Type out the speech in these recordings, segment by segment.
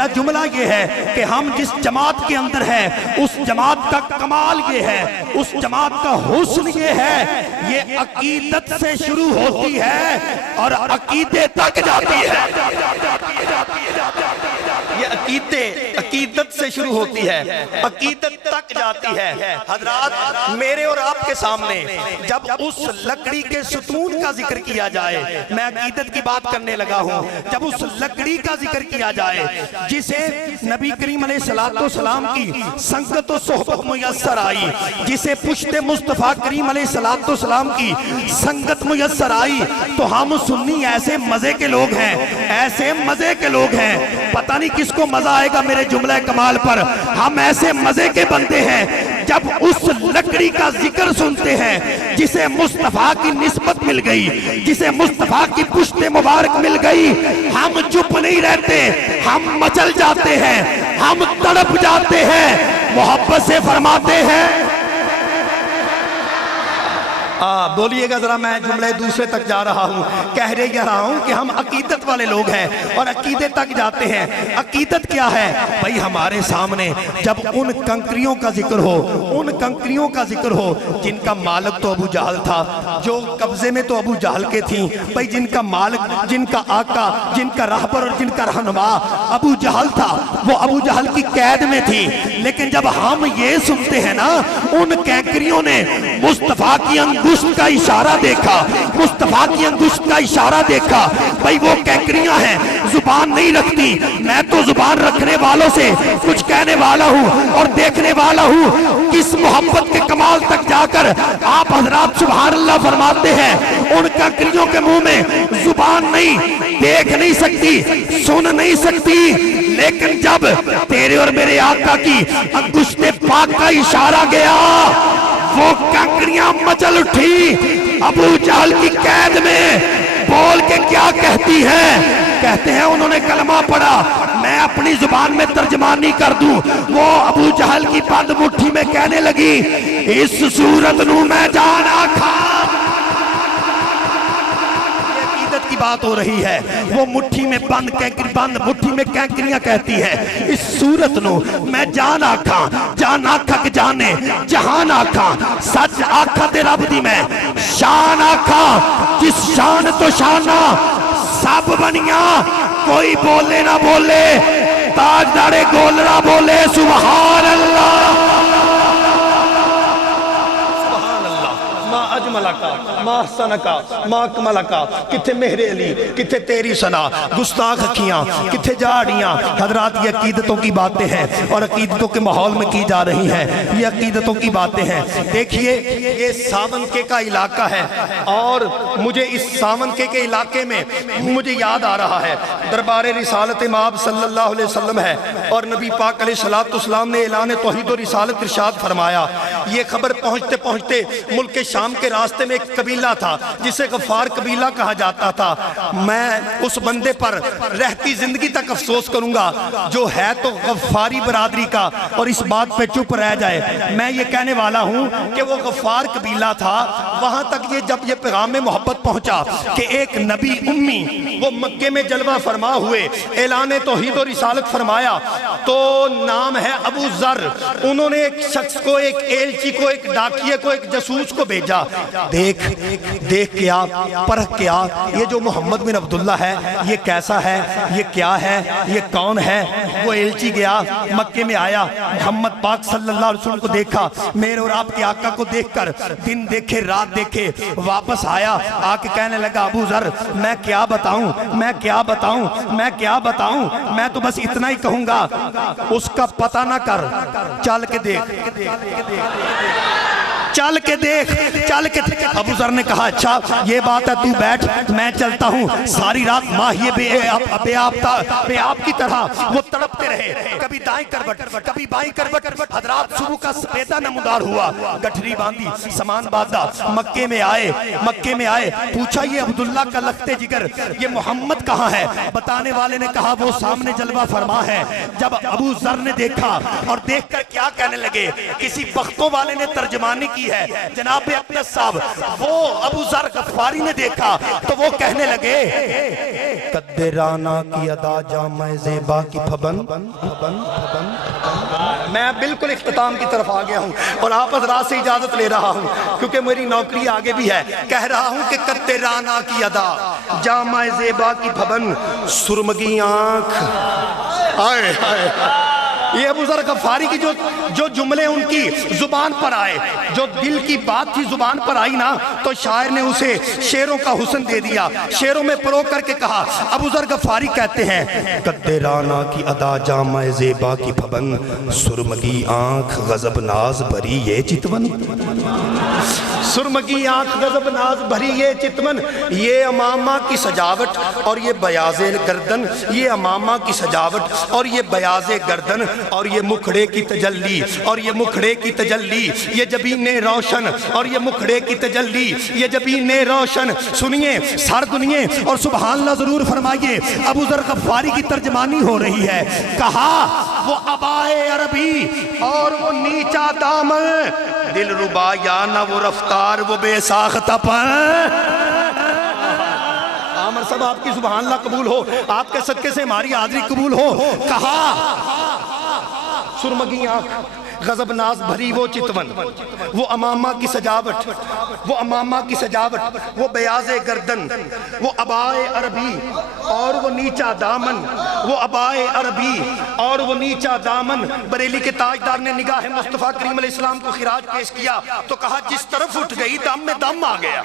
میرا جملہ یہ ہے کہ ہم جس جماعت کے اندر ہے اس جماعت کا کمال یہ ہے، اس جماعت کا حسن یہ ہے، یہ عقیدت سے شروع ہوتی ہے اور عقیدے تک جاتی ہے۔ یہ عقیدت سے شروع ہوتی ہے، عقیدت تک جاتی ہے۔ حضرات میرے اور آپ کے سامنے جب اس لکڑی کے ستون کا ذکر کیا جائے، میں عقیدت کی بات کرنے لگا ہوں، جب اس لکڑی کا ذکر کیا جائے جسے نبی کریم علیہ السلام کی سنگت و صحبت میسر آئی، جسے پشت مصطفیٰ کریم علیہ السلام کی سنگت میسر آئی، تو ہم سنی ایسے مزے کے لوگ ہیں، ایسے مزے کے لوگ ہیں، پتہ نہیں کس کو مزہ آئے گا میرے جملہ کمال پر۔ ہم ایسے مزے کے بندے ہیں جب اس لکڑی کا ذکر سنتے ہیں جسے مصطفیٰ کی نسبت مل گئی، جسے مصطفیٰ کی پشت مبارک مل گئی، ہم چپ نہیں رہتے، ہم مچل جاتے ہیں، ہم تڑپ جاتے ہیں، محبت سے فرماتے ہیں۔ بولیے گا ذرا، میں جملے دوسرے تک جا رہا ہوں، کہہ رہا ہوں کہ ہم عقیدت والے لوگ ہیں اور عقیدے تک جاتے ہیں۔ عقیدت کیا ہے بھائی؟ ہمارے سامنے جب ان کنکریوں کا ذکر ہو، ان کنکریوں کا ذکر ہو جن کا مالک تو ابو جہل تھا، جو قبضے میں تو ابو جہل کے تھیں بھائی، جن کا مالک، جن کا آقا، جن کا رہبر اور جن کا رہنما ابو جہل تھا، وہ ابو جہل کی قید میں تھی، لیکن جب ہم یہ سنتے ہیں نا ان کنکریوں نے مصطفیٰ کی انگشت کا اشارہ دیکھا، مصطفیٰ کی انگشت کا اشارہ دیکھا، بھئی وہ کنکریاں ہیں، زبان نہیں رکھتی، میں تو زبان رکھنے والوں سے کچھ کہنے والا ہوں اور دیکھنے والا ہوں۔ کس محبت کے کمال تک جا کر آپ حضرات سبحان اللہ فرماتے ہیں، ان کنکریوں کے منہ میں زبان نہیں، دیکھ نہیں سکتی، سن نہیں سکتی، لیکن جب تیرے اور میرے آقا کی انگشت پاک کا اشارہ گیا، وہ کنکریاں مچل اٹھی۔ ابو جہل کی قید میں بول کے کیا کہتی ہیں؟ کہتے ہیں انہوں نے کلمہ پڑھا، میں اپنی زبان میں ترجمانی کر دوں، وہ ابو جہل کی بند مٹھی میں کہنے لگی، اس صورت نو میں جان آکھا۔ کی بات ہو رہی ہے، وہ مٹھی میں بند مٹھی میں کنکریاں کہتی ہے، اس صورت نو میں جان آکھاں، جان آکھا کہ جانے، جہان آکھاں، سچ آکھا تے رب دی میں، شان آکھا جس شان تو شانہ سب بنیاں، کوئی بولے نہ بولے، تاجدار گولڑا بولے سبحان اللہ۔ ما اجملکا، ما حسنکا، ما اکملکا، کتھے مہر علی، کتھے تیری ثنا، گستاخ اکھیاں، کتھے جاڑیاں۔ حضرات یہ عقیدتوں کی باتیں ہیں اور عقیدتوں کے ماحول میں کی جا رہی ہیں، یہ عقیدتوں کی باتیں ہیں۔ دیکھیے یہ ساونکے کا علاقہ ہے اور مجھے اس ساونکے کے علاقے میں مجھے یاد آ رہا ہے دربار رسالت مآب صلی اللہ علیہ وسلم ہے اور نبی پاک علیہ السلام نے اعلان توحید و رسالت ارشاد فرمایا۔ یہ خبر پہنچتے پہنچتے ملک شام کے راستے میں ایک قبیلہ تھا جسے غفار قبیلہ کہا جاتا تھا۔ میں اس بندے پر رہتی زندگی تک افسوس کروں گا جو ہے تو غفاری برادری کا اور اس بات پہ چپ رہ جائے۔ میں یہ کہنے والا ہوں کہ وہ غفار قبیلہ تھا، وہاں تک یہ جب یہ پیغام محبت پہنچا کہ ایک نبی امی وہ مکے میں جلوہ فرما ہوئے، اعلان توحید و رسالت فرمایا، تو نام ہے ابو ذر، انہوں نے ایک شخص کو، ایک ایلچی کو، ایک ڈاکیے کو، ایک جاسوس کو بھیجا، دیکھ کیا، پرکھ کیا، یہ جو محمد بن عبداللہ ہے یہ کیسا ہے، یہ کیا ہے، یہ کون ہے۔ وہ ایلچی گیا، مکے میں آیا، محمد پاک صلی اللہ علیہ وسلم کو دیکھا، میرے اور آپ کے آقا کو دیکھ کر دن دیکھے رات دیکھے، واپس آیا، آ کے کہنے لگا ابو ذر میں کیا بتاؤں، میں کیا بتاؤں، میں کیا بتاؤں، میں تو بس اتنا ہی کہوں گا، اس کا پتہ نہ کر، چل کے دیکھ، چل کے دیکھ، چل کے دیکھ۔ ابو ذر نے کہا اچھا یہ بات ہے، تو بیٹھ میں چلتا ہوں۔ ساری رات ماہی بے آپ کی طرح وہ تڑپتے رہے، کبھی دائیں کروٹ کبھی بائیں کروٹ۔ حضرات صبح کا سپیدہ نمودار ہوا، گٹھری باندھی، سامان باندھا، مکے میں آئے، پوچھا یہ عبداللہ کا لختے جگر یہ محمد کہاں ہے؟ بتانے والے نے کہا وہ سامنے جلوہ فرما ہے۔ جب ابو ذر نے دیکھا اور دیکھ کر کیا کہنے لگے، کسی بختوں والے نے ترجمانی کی کی ہے جناب اقدس صاحب، وہ ابو ذر غفاری نے دیکھا تو وہ کہنے لگے قد رانا کی ادا جامع زیبا کی پھبن. میں بالکل اختتام کی طرف آ گیا ہوں اور آپ حضرات سے اجازت لے رہا ہوں کیونکہ میری نوکری آگے بھی ہے. کہہ رہا ہوں کہ قد رانا کی ادا جامع زیبا کی پھبن سرمگی آنکھ. آئے آئے یہ ابو ذر غفاری کی جو جملے ان کی زبان پر آئے، جو دل کی بات تھی زبان پر آئی نا، تو شاعر نے اسے شعروں کا حسن دے دیا، شعروں میں پرو کر کے کہا. ابو ذر غفاری کہتے ہیں قد رانا کی ادا جامع زیبا کی پھبن سرمگی آنکھ غضب ناز بھری یہ چتون. سرمگی آنکھ غضب ناز بھری یہ چتون، یہ امامہ کی سجاوٹ اور یہ بیاض گردن، یہ امامہ کی سجاوٹ اور یہ بیاض گردن اور یہ مکھڑے کی تجلی اور یہ مکھڑے کی تجلی، یہ جبین روشن اور یہ مکھڑے کی تجلی، یہ جبین روشن. سنیے سر دنیے اور سبحان اللہ ضرور فرمائیے. ابو ذر غفاری کی ترجمانی ہو رہی ہے. کہا وہ ابائے عربی اور وہ نیچا دامن، دل ربا یا نہ وہ رفتار وہ بے ساختہ پن. عامر صاحب آپ کی سبحان اللہ قبول ہو، آپ کے صدقے سے ہماری حاضری قبول ہو. کہا سرمگی آنکھ غضب ناز بھری وہ چتون، وہ امامہ کی سجاوٹ، وہ امامہ کی سجاوٹ، وہ بیاض گردن، وہ ابائے عربی اور وہ نیچا دامن، وہ ابائے عربی اور وہ نیچا دامن. بریلی کے تاجدار نے نگاہ مصطفیٰ کریم علیہ السلام کو خراج پیش کیا تو کہا جس طرف اٹھ گئی دم میں دم آ گیا.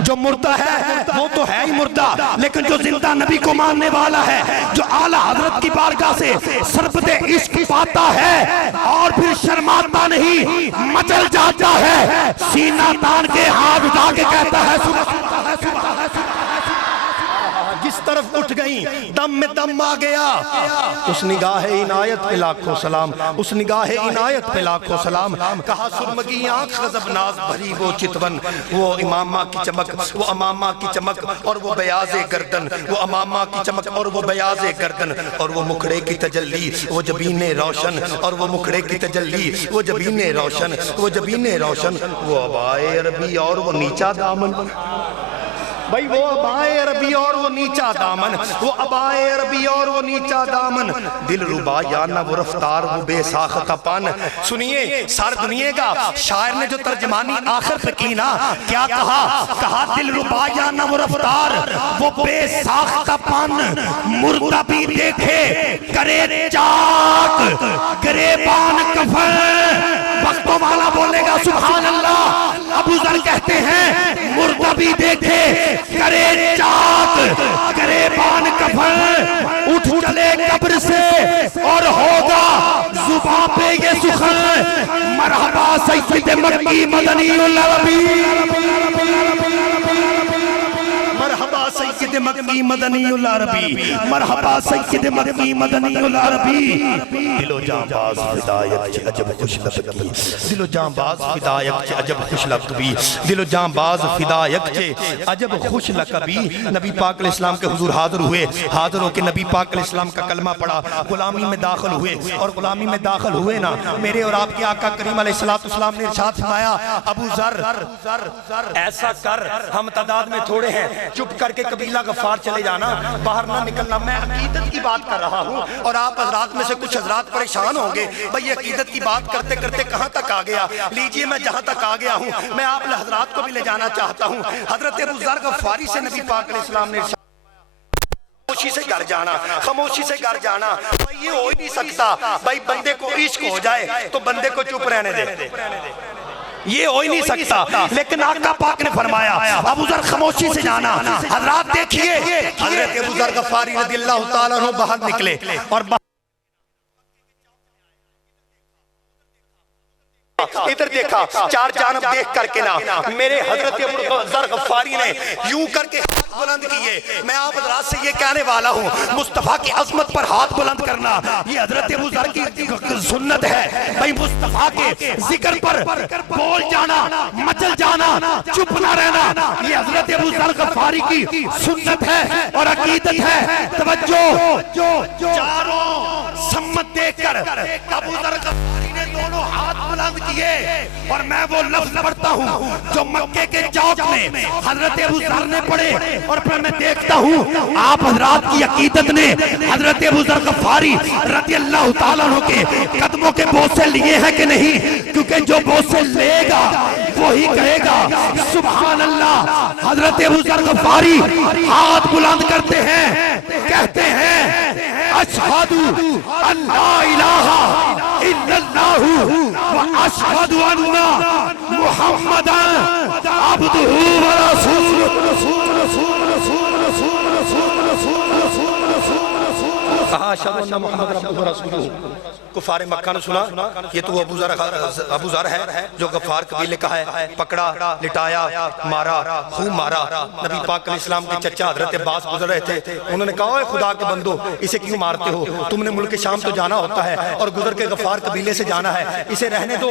جو مردہ ہے وہ تو ہے ہی مردہ، لیکن جو زندہ نبی کو ماننے والا ہے، جو اعلیٰ حضرت کی بارگاہ سے شربت عشق پاتا ہے اور پھر شرماتا نہیں، مچل جاتا ہے، سینہ تان کے ہاتھ اٹھا کے کہتا ہے جس طرف اٹھ گئی دم میں دم آ گیا. اس نگاہ عنایت پہ لاکھوں سلام، اس نگاہ عنایت پہ لاکھوں سلام. کہا سرمگی آنکھ غضب ناز بھری وہ چتون، وہ امامہ کی چمک، وہ امامہ کی چمک اور وہ بیاض گردن، وہ امامہ کی چمک اور وہ بیاض گردن اور وہ مکھڑے کی تجلی، وہ جبین روشن اور وہ مکھڑے کی تجلی، وہ جبین روشن، وہ جبین روشن، وہ ابائے عربی اور وہ نیچا دامن. بھائی وہ ابائے عربی اور وہ نیچا دامن، وہ ابائے عربی اور وہ نیچا دامن، دل ربا یا نہ وہ رفتار وہ بے ساختہ پن. سنیے سر دنیا کا شاعر نے جو ترجمانی آخر پہ کی نا، کیا کہا؟ کہا دل ربا یا نہ وہ رفتار وہ بے ساختہ پن، مردہ بھی دیکھے کرے چاک گریبان کفن. وقتوں والا بولے گا سبحان اللہ. ابو ذر کہتے ہیں مردہ بھی دیکھے کرے چاک گریبان کفن، اٹھ چلے قبر سے اور ہوگا زباں پہ یہ سخن. مرحبا سید مکی مدنی العربی، مرحبا سید مکی مدنی العربی، مرحبا سید مکی مدنی العربی. دل و جاں باز فدایت چے عجب خوش لبکی، دل و جاں باز فدایت چے عجب خوش لبکی، دل و جاں باز فدایت چے عجب خوش لبکی. نبی پاک علیہ السلام کے حضور حاضر ہوئے، حاضر ہو کے نبی پاک علیہ السلام کا کلمہ پڑھا، غلامی میں داخل ہوئے اور غلامی میں داخل ہوئے نا، میرے اور آپ کے آقا کریم علیہ السلام نے ارشاد فرمایا ابو ذر ایسا کر، ہم تعداد میں تھوڑے ہیں، چپ کر کے قبیلہ غفار چلے جانا، باہر نہ نکلنا. میں عقیدت کی بات کر رہا ہوں اور آپ حضرات میں سے کچھ حضرات پریشان ہوں گے بھئی عقیدت کی بات کرتے کرتے کہاں تک آ گیا. لیجئے میں جہاں تک آ گیا ہوں میں آپ حضرات کو بھی لے جانا چاہتا ہوں. حضرت ابو ذر غفاری سے نبی پاک علیہ السلام نے خاموشی سے گھر جانا، خاموشی سے گھر جانا. بھئی یہ ہو ہی نہیں سکتا بھئی بندے کو عشق ہو جائے تو بندے کو چپ رہنے دے، یہ ہو ہی نہیں سکتا. لیکن آقا پاک نے فرمایا ابو ذر خاموشی سے جانا. حضرات دیکھیے حضرت ابو ذر غفاری رضی اللہ تعالیٰ عنہ باہر نکلے اور ادھر دیکھا، چار جانب دیکھ کر کے نا میرے حضرت ابو ذر غفاری نے یوں کر کے ہاتھ بلند کیے. میں آپ حضرات سے یہ کہنے والا ہوں مصطفیٰ کی عظمت پر ہاتھ بلند کرنا یہ حضرت ابو ذر کی سنت ہے. بھئی مصطفیٰ کے ذکر پر بول جانا، مچل جانا، چپ نہ رہنا یہ حضرت ابو ذر غفاری کی سنت ہے اور عقیدت ہے. توجہ، چاروں سمت دیکھ کر ابو ذر غفاری نے دونوں ہاتھ بلند کیے اور میں وہ لفظ پڑھتا ہوں جو مکے کے چوک میں حضرت ابو ذر نے پڑھے، اور پھر میں دیکھتا ہوں آپ حضرات کی عقیدت نے حضرت ابو ذر غفاری رضی اللہ تعالیٰ عنہ کے قدموں کے بوسے لیے ہیں کہ نہیں؟ کیونکہ جو بوسے لے گا وہی کہے گا سبحان اللہ۔ حضرت ابو ذر غفاری ہاتھ بلند کرتے ہیں، کہتے ہیں اشہد ان لا الہ الا اللہ و اشہد ان محمدا عبدہ و کہا اشہد ان محمد عبدہ و رسولہ۔ کفار مکہ نے سنا یہ تو ابو ذر ہے جو غفار قبیلے کا ہے، پکڑا، لٹایا، مارا، خوب مارا۔ نبی پاک علیہ السلام کے چچا حضرت عباس گزر رہے تھے، انہوں نے کہا اے خدا کے بندو اسے کیوں مارتے ہو؟ تم نے ملک شام تو جانا ہوتا ہے اور گزر کے غفار قبیلے سے جانا ہے، اسے رہنے دو،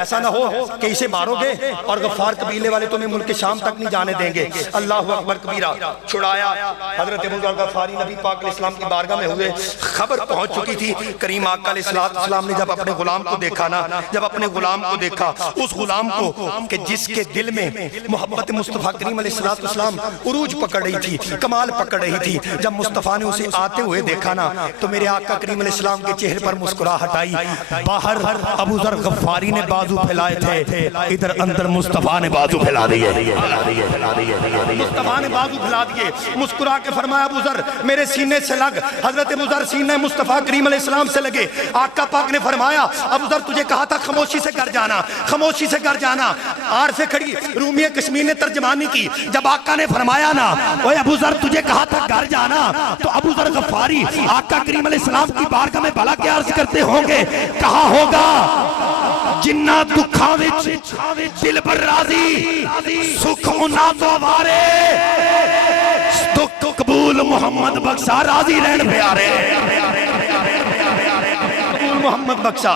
ایسا نہ ہو کہ اسے مارو گے اور غفار قبیلے والے تمہیں ملک شام تک نہیں جانے دیں گے۔ اللہ اکبر کبیرہ، چھڑایا۔ حضرت ابو ذر غفاری نبی پاک علیہ السلام کی بارگاہ میں ہوئے، خبر پہنچ چکی تھی۔ کریم آقا علیہ السلام نے جب اپنے غلام کو دیکھا نا، جب اپنے غلام کو دیکھا، اس غلام کو کہ جس کے دل میں محبت مصطفیٰ کریم علیہ السلام عروج پکڑ رہی تھی، کمال پکڑ رہی تھی، جب مصطفیٰ نے اسے آتے ہوئے دیکھا نا تو میرے آقا کریم علیہ السلام کے چہرے پر مسکراہٹ آئی۔ باہر ابو ذر غفاری نے بازو پھیلائے تھے، ادھر اندر مصطفیٰ نے بازو پھیلا دیے، مصطفیٰ نے بازو پھیلا دیے، مسکرا کے فرمایا ابو ذر میرے سینے سے لگ۔ حضرت ابو ذر سینے مصطفیٰ کریم علیہ السلام سے لگے۔ آقا پاک نے فرمایا ابو ذر تجھے کہا تھا خاموشی سے گھر جانا، خاموشی سے گھر جانا۔ عارف کھڑی رومی کشمیر نے ترجمانی کی، جب آقا نے فرمایا نا اوے ابو ذر تجھے کہا تھا گھر جانا، تو ابو ذر غفاری آقا کریم علیہ السلام کی بارگاہ میں بھلا کیا عرض کرتے ہوں گے؟ کہا ہوگا جنہ دکھاں وچ دل پر راضی، سکھ انہاں تو وارے، دکھ قبول محمد بخشا راضی رہن پیارے، محمد بخشا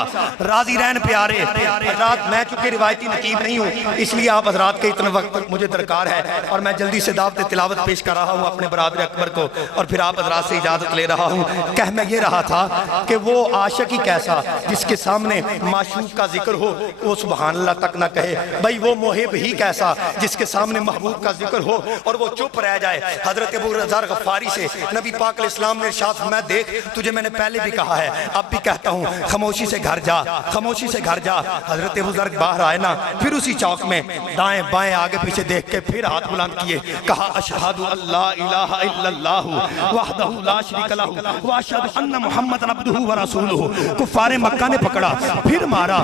راضی رہن پیارے۔ حضرات میں چونکہ روایتی نقیب نہیں ہوں اس لیے آپ حضرات کے اتنا وقت مجھے درکار ہے اور میں جلدی سے دعوت تلاوت پیش کر رہا ہوں اپنے برادر اکبر کو، اور پھر آپ حضرات سے اجازت لے رہا ہوں۔ کہہ میں یہ رہا تھا کہ وہ عاشق ہی کیسا جس کے سامنے معشوق کا ذکر ہو وہ سبحان اللہ تک نہ کہے، بھائی وہ محب ہی کیسا جس کے سامنے محبوب کا ذکر ہو اور وہ چپ رہ جائے۔ حضرت ابو ذر غفاری سے نبی پاک علیہ السلام نے ارشاد فرمایا دیکھ تجھے میں نے پہلے بھی کہا ہے اب بھی کہتا ہوں خاموشی سے گھر جا، خاموشی سے گھر جا۔ حضرت ابو ذر باہر آئے نا، پھر اسی چوک میں دائیں بائیں آگے پیچھے دیکھ کے پھر ہاتھ بلند کیے، کہا اشہد ان لا الہ الا اللہ وحدہ لا شریک لہ واشہد ان محمد عبدہ و رسولہ۔ کفار مکہ نے پکڑا، پھر مارا،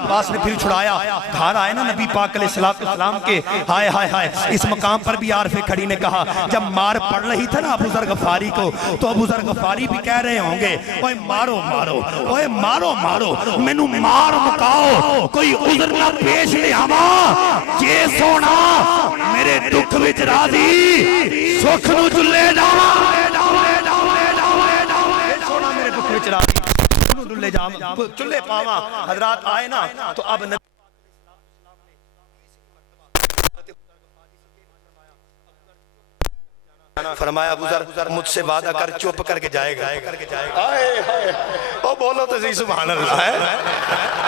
عباس نے پھر چھڑایا۔ گھر آئے نا نبی پاک علیہ السلام کے، ہائے ہائے ہائے، اس مقام پر بھی عارف کھڑی نے کہا جب مار پڑ رہی تھا نا ابو ذر غفاری کو تو ابو ذر غفاری بھی کہہ رہے ہوں گے اوے مارو مارو، اوے مارو مارو، مینوں مار مکاؤ، کوئی عذر نہ پیش لے آواں، جے سونا میرے دکھ وچ راضی سکھ نو چلے جاواں، سونا میرے دکھ وچ راضی سکھ نو چلے جاواں، چلے پاواں۔ حضرات آئے نا تو اب فرمایا ابو ذر مجھ سے وعدہ کر چپ کر کے جائے گا۔ او بولو تو صحیح سبحان اللہ ہے۔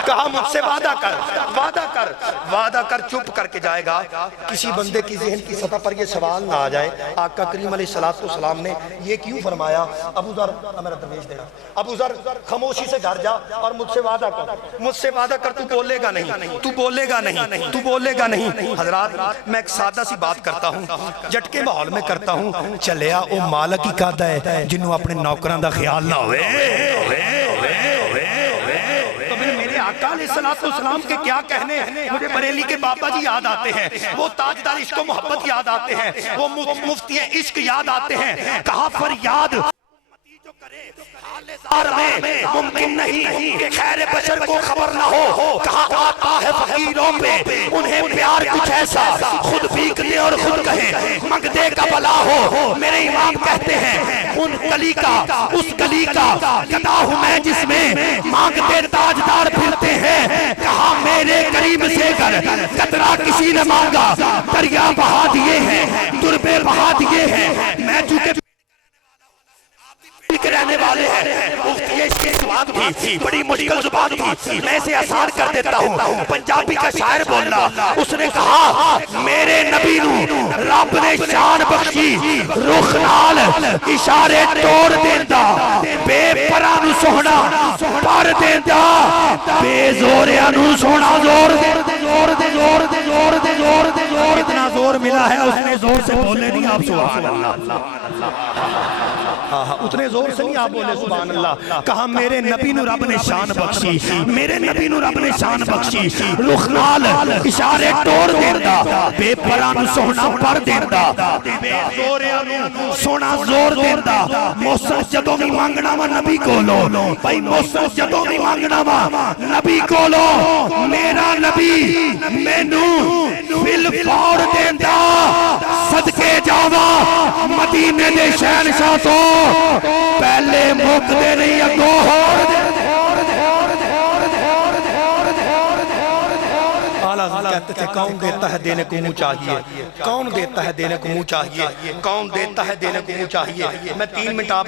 کہا مجھ سے وعدہ کر، وعدہ کر، وعدہ کر چپ کر کے جائے گا۔ کسی بندے کی ذہن کی سطح پر یہ سوال نہ آ جائے آقا کریم علیہ السلام نے یہ کیوں فرمایا؟ ابو ذر میرا درویش دینا، ابو ذر خاموشی سے گھر جا اور مجھ سے وعدہ کر، مجھ سے وعدہ کر، تو بولے گا نہیں، تو بولے گا نہیں، تو بولے گا نہیں۔ حضرات میں ایک سادہ سی بات کرتا ہوں، جھٹکے ماحول میں کرتا ہوں، چلیا او مالک ہی کہتا ہے جنہوں اپنے نوکران دا خیال نہ ہوئے۔ تو میرے آقا علیہ السلام کے کیا کہنے، مجھے بریلی کے بابا جی یاد آتے ہیں، وہ تاجدار عشق و محبت یاد آتے ہیں، وہ مفتی عشق یاد آتے ہیں۔ کہا فریاد حال میں ممکن نہیں کہ خیر بشر کو خبر نہ ہو، کہا آتا ہے فقیروں پہ انہیں پیار کچھ ایسا خود بھیک دے اور خود کہیں منگتے کا بلا ہو۔ میرے امام کہتے ہیں ان گلی کا، اس گلی کا گدا ہوں میں جس میں مانگتے تاجدار پھرتے ہیں۔ کہا میرے قریب سے کر قطرہ کسی نے مانگا، دریا بہا دیے ہیں، دربے بہا دیے ہیں۔ میں چونکہ رہنے والے ہیں مفتی عشق زبان تھی، بڑی مشکل زبان تھی، میں اسے آسان کر دیتا ہوں۔ پنجابی کا شاعر بولنا، اس نے کہا میرے نبی نو رب نے شان بخشی، رخ نال اشارے توڑ دیندا، بے پرا نو سونا پر دیندا، بے زوریا نو سونا زور دے زور دے زور دے زور دے زور دے زور۔ اتنا زور ملا ہے اس نے زور سے بولے نہیں آپ سبحان اللہ، اتنے زور سے نہیں آپ بولے سبحان اللہ۔ کہا میرے نبی نو رب نے شان بخشی، میرے نبی نو رب نے شان بخشی، رخ نال اشارے توڑ دیندا، بے پرا نو سونا پر دیندا، بے زوریا نو سونا زور دیندا۔ موسم جدوں بھی مانگنا وا نبی کولو، بھائی موسم جدوں بھی مانگنا وا نبی کولو، میرا نبی مینوں فل فوڑ دیندا، صدقے جاواں مدینے دے شہنشاہ تو پہلے مک دے نہیں اگوں ہور دے۔ اعلیٰ کہتے تھے کون دیتا ہے دینے کو منہ چاہیے، کون دیتا ہے دینے کو منہ چاہیے، کون دیتا ہے دینے کو منہ چاہیے۔ میں 3 منٹ آپ